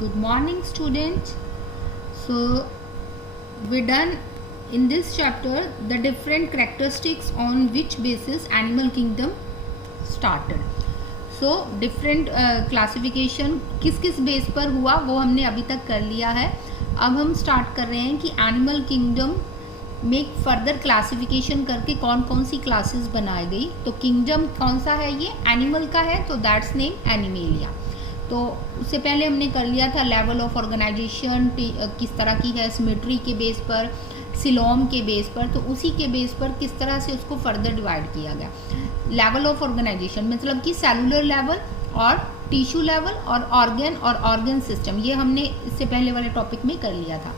Good morning, students. So we done in this chapter the different characteristics on which basis animal kingdom started. So different classification किस किस base पर हुआ वो हमने अभी तक कर लिया है. अब हम स्टार्ट कर रहे हैं कि एनिमल किंगडम में फर्दर क्लासिफिकेशन करके कौन कौन सी क्लासेस बनाई गई. तो किंगडम कौन सा है, ये एनिमल का है, तो दैट्स नेम एनिमेलिया. तो उससे पहले हमने कर लिया था लेवल ऑफ ऑर्गेनाइजेशन किस तरह की है, सिमेट्री के बेस पर, सिलोम के बेस पर. तो उसी के बेस पर किस तरह से उसको फर्दर डिवाइड किया गया. लेवल ऑफ ऑर्गेनाइजेशन मतलब कि सेलुलर लेवल और टिश्यू लेवल और ऑर्गन सिस्टम, ये हमने इससे पहले वाले टॉपिक में कर लिया था.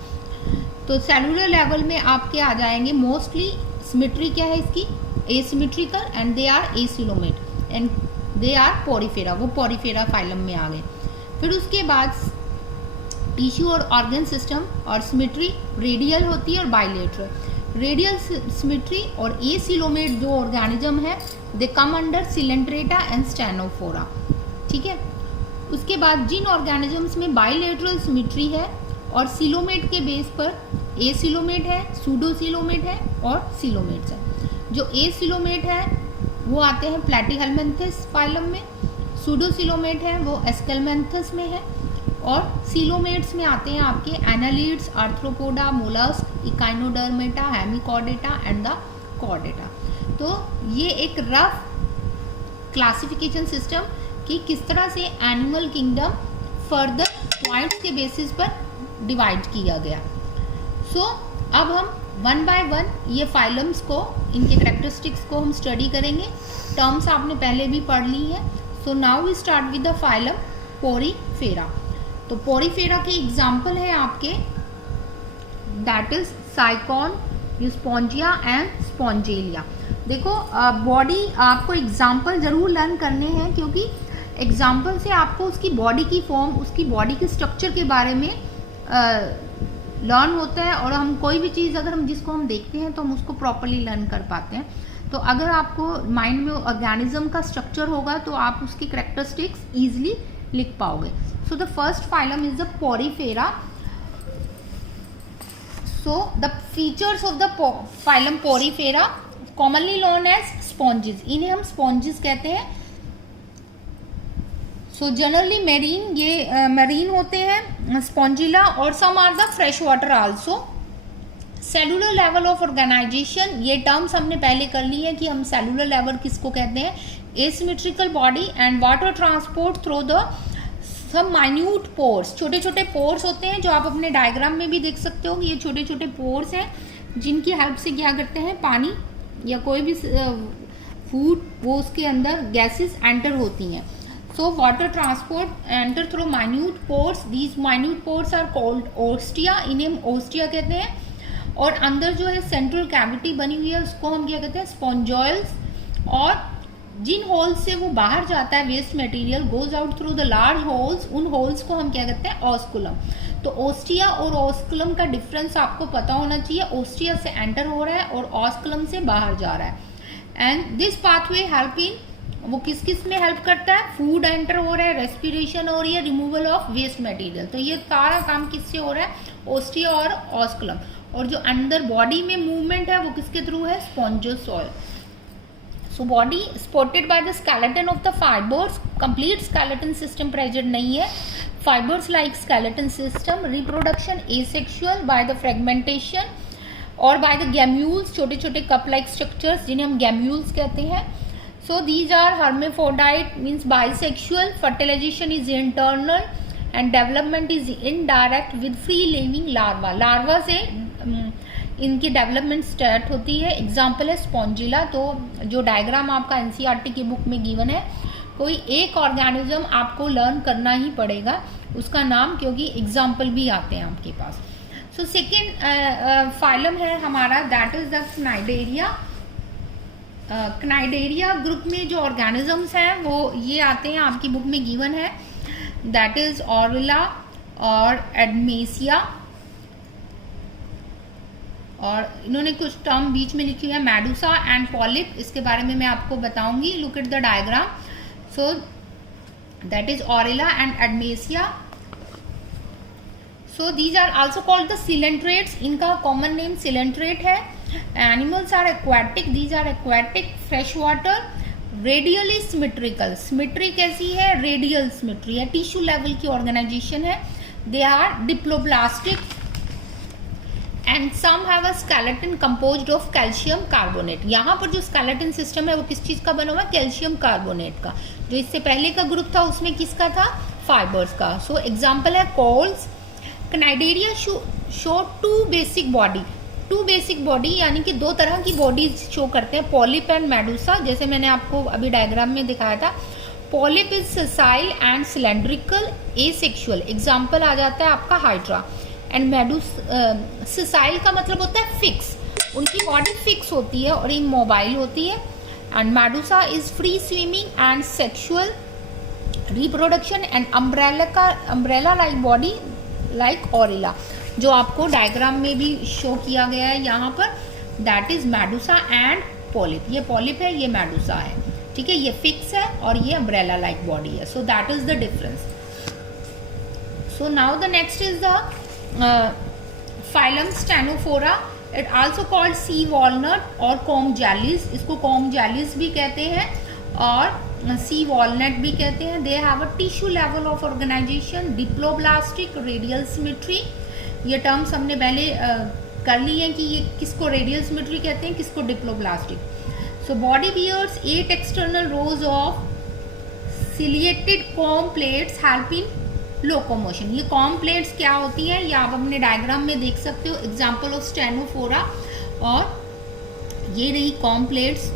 तो सेलुलर लेवल में आपके आ जाएंगे मोस्टली सिमेट्री क्या है इसकी, asymmetrical, and they are acoelomate and they are porifera, वो पोरीफेरा फाइलम में आ गए. फिर उसके बाद टिश्यू और ऑर्गन सिस्टम और सिमेट्री रेडियल होती है और बाइलेटरल. रेडियल सिमेट्री और एसिलोमेट जो ऑर्गेनिज्म है they come under coelenterata and ctenophora. ठीक है. उसके बाद जिन ऑर्गेनिजम्स में बाइलेटरल सिमेट्री है और सिलोमेट के बेस पर एसिलोमेट है, सूडोसिलोमेट है और सिलोमेट्स है. जो एसिलोमेट है वो आते हैं प्लैटीहेलमिन्थस फाइलम में, सूडोसिलोमेट है वो एस्केलमेंथस में है, और सिलोमेट्स में आते हैं आपके annelids, arthropoda, mollusc, Echinodermata, Hemichordata and the Chordata. तो ये एक रफ क्लासिफिकेशन सिस्टम कि किस तरह से एनिमल किंगडम फर्दर पॉइंट्स के बेसिस पर डिवाइड किया गया. सो अब हम वन बाय वन ये फाइलम्स को, इनके कैरेक्टरिस्टिक्स को हम स्टडी करेंगे. टर्म्स आपने पहले भी पढ़ ली है. So now we start with the phylum Porifera. तो पोरीफेरा के एग्जाम्पल है आपके, that is Sycon, Spongia and Spongilla. देखो बॉडी आपको एग्जाम्पल जरूर लर्न करने हैं, क्योंकि एग्जाम्पल से आपको उसकी बॉडी की फॉर्म, उसकी बॉडी के स्ट्रक्चर के बारे में लर्न होता है. और हम कोई भी चीज़ अगर हम जिसको हम देखते हैं तो हम उसको प्रॉपरली लर्न कर पाते हैं. तो अगर आपको माइंड में ऑर्गेनिज्म का स्ट्रक्चर होगा तो आप उसकी कैरेक्टरिस्टिक्स ईजिली लिख पाओगे. So the first phylum is the porifera. So the features of the phylum porifera commonly known as sponges, इन्हें हम स्पॉन्जेस कहते हैं. सो जनरली मेरीन, ये मेरीन होते हैं स्पॉन्जिला, और some are the fresh water also. Cellular level of organisation, ये terms हमने पहले कर ली है कि हम सेलुलर लेवल किसको कहते हैं, asymmetrical body and water transport through the some minute pores. छोटे छोटे पोर्स होते हैं जो आप अपने डायग्राम में भी देख सकते हो. ये छोटे छोटे पोर्स हैं जिनकी हेल्प से क्या करते हैं, पानी या कोई भी फूड, वो उसके अंदर गैसेस एंटर होती हैं. So water transport enter through minute pores. These minute pores are called ostia. इन्हें हम ostia कहते हैं. और अंदर जो है सेंट्रल कैविटी बनी हुई है उसको हम क्या कहते हैं, स्पॉन्जॉइल्स. और जिन होल्स से वो बाहर जाता है waste material goes out through the large holes, उन होल्स को हम क्या कहते हैं, ऑस्कुलम. तो ओस्टिया और ऑस्कुलम का डिफरेंस आपको पता होना चाहिए. ओस्टिया से एंटर हो रहा है और ऑस्कुलम से बाहर जा रहा है. And this pathway help in, वो किस किस में हेल्प करता है, फूड एंटर हो रहा है, रेस्पिरेशन हो रही है, रिमूवल ऑफ वेस्ट मटेरियल. तो ये सारा काम किससे हो रहा है, ओस्टिया और ऑस्कुलम. और जो अंदर बॉडी में मूवमेंट है वो किसके थ्रू है, spongocoel. So body supported by the skeleton of the fibres. Complete skeleton system present नहीं है. Fibres like skeleton system. Reproduction asexual by the fragmentation और बाय द गैम्यूल्स, छोटे छोटे कप लाइक स्ट्रक्चर्स जिन्हें हम गैम्यूल्स कहते हैं. So these are hermaphrodite, means bisexual. Fertilization is internal and development is indirect with free living larva. larva से इनकी development start होती है. एग्जाम्पल है स्पॉन्जिला. तो जो डायग्राम आपका एनसीईआरटी की बुक में गिवन है, कोई एक ऑर्गेनिज्म आपको लर्न करना ही पड़ेगा उसका नाम, क्योंकि एग्जाम्पल भी आते हैं आपके पास. सो सेकेंड फाइलम है हमारा, दैट इज द क्नाइडेरिया. क्नाइडेरिया ग्रुप में जो ऑर्गेनिजम्स हैं वो ये आते हैं, आपकी बुक में गिवन है, दैट इज ऑरिला और एडमेसिया. और इन्होंने कुछ टर्म बीच में लिखी है, मेडुसा एंड पॉलिप. इसके बारे में मैं आपको बताऊंगी. Look at the diagram. So that is Aurelia and Adamsia. So these are also called the coelentrates. इनका common name coelentrate है. Animals are aquatic. These are aquatic, freshwater, radially symmetrical. Symmetry कैसी है? Radial symmetry है. Tissue level की organization है. They are diploblastic and some have a skeleton composed of calcium carbonate. यहाँ पर जो skeleton system है वो किस चीज़ का बना हुआ है? कैल्शियम कार्बोनेट का. जो इससे पहले का ग्रुप था उसमें किसका था? फाइबर्स का. सो एग्जाम्पल है कॉल्स. Cnidaria show two basic body यानी कि दो तरह की बॉडीज शो करते हैं, पॉलिप एंड मेडुसा. जैसे मैंने आपको अभी डायग्राम में दिखाया था. Polyp is sessile and cylindrical, asexual. Example आ जाता है आपका हाइड्रा. एंड सेसाइल का मतलब होता है फिक्स, उनकी बॉडी फिक्स होती है और इमोबाइल होती है. And medusa is free swimming and sexual reproduction and umbrella like body like Aurelia, जो आपको डायग्राम में भी शो किया गया है यहाँ पर. That is Medusa and polyp. ये पॉलिप है, ये मेडुसा है. ठीक है, ये फिक्स है और ये अम्ब्रेला लाइक बॉडी है. So that is the difference. So now the next is the phylum Ctenophora. It also called sea walnut और कॉम जैलीज. इसको कॉम जैलीज भी कहते हैं और सी वॉलनट भी कहते हैं. They have a tissue level of organisation, diploblastic, radial symmetry. ये टर्म्स हमने पहले कर ली है कि ये किसको रेडियल सिमेट्री कहते हैं, किसको diploblastic. So body bears 8 external rows of ciliated comb plates help in locomotion. ये कॉम प्लेट्स क्या होती है ये आप अपने डायग्राम में देख सकते हो. एग्जाम्पल ऑफ स्टेनोफोरा, और ये रही comb plates.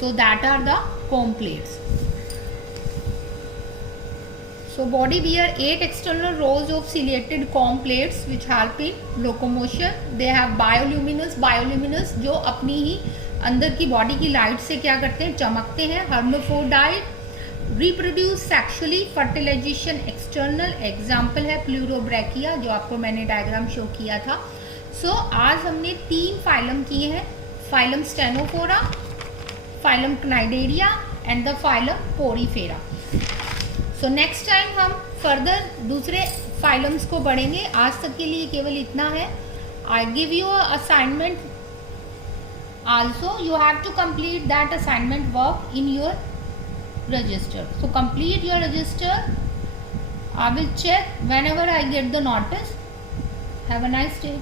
So that are the comb plates. So body bear 8 external rows of ciliated comb plates which help in locomotion. They have bioluminescence जो अपनी ही अंदर की बॉडी की लाइट से क्या करते हैं? चमकते हैं. hermaphrodite, reproduce sexually, fertilization external. Example है प्लूरोब्रैकिया जो आपको मैंने डायग्राम शो किया था. So आज हमने 3 फाइलम किए हैं. Phylum Ctenophora, phylum Cnidaria and the phylum Porifera. So next time हम फर्दर दूसरे फाइलम्स को बढ़ेंगे. आज तक के लिए केवल इतना है. I give you assignment also. You have to complete that assignment work in your register. So complete your register. I will check whenever I get the notice. Have a nice day.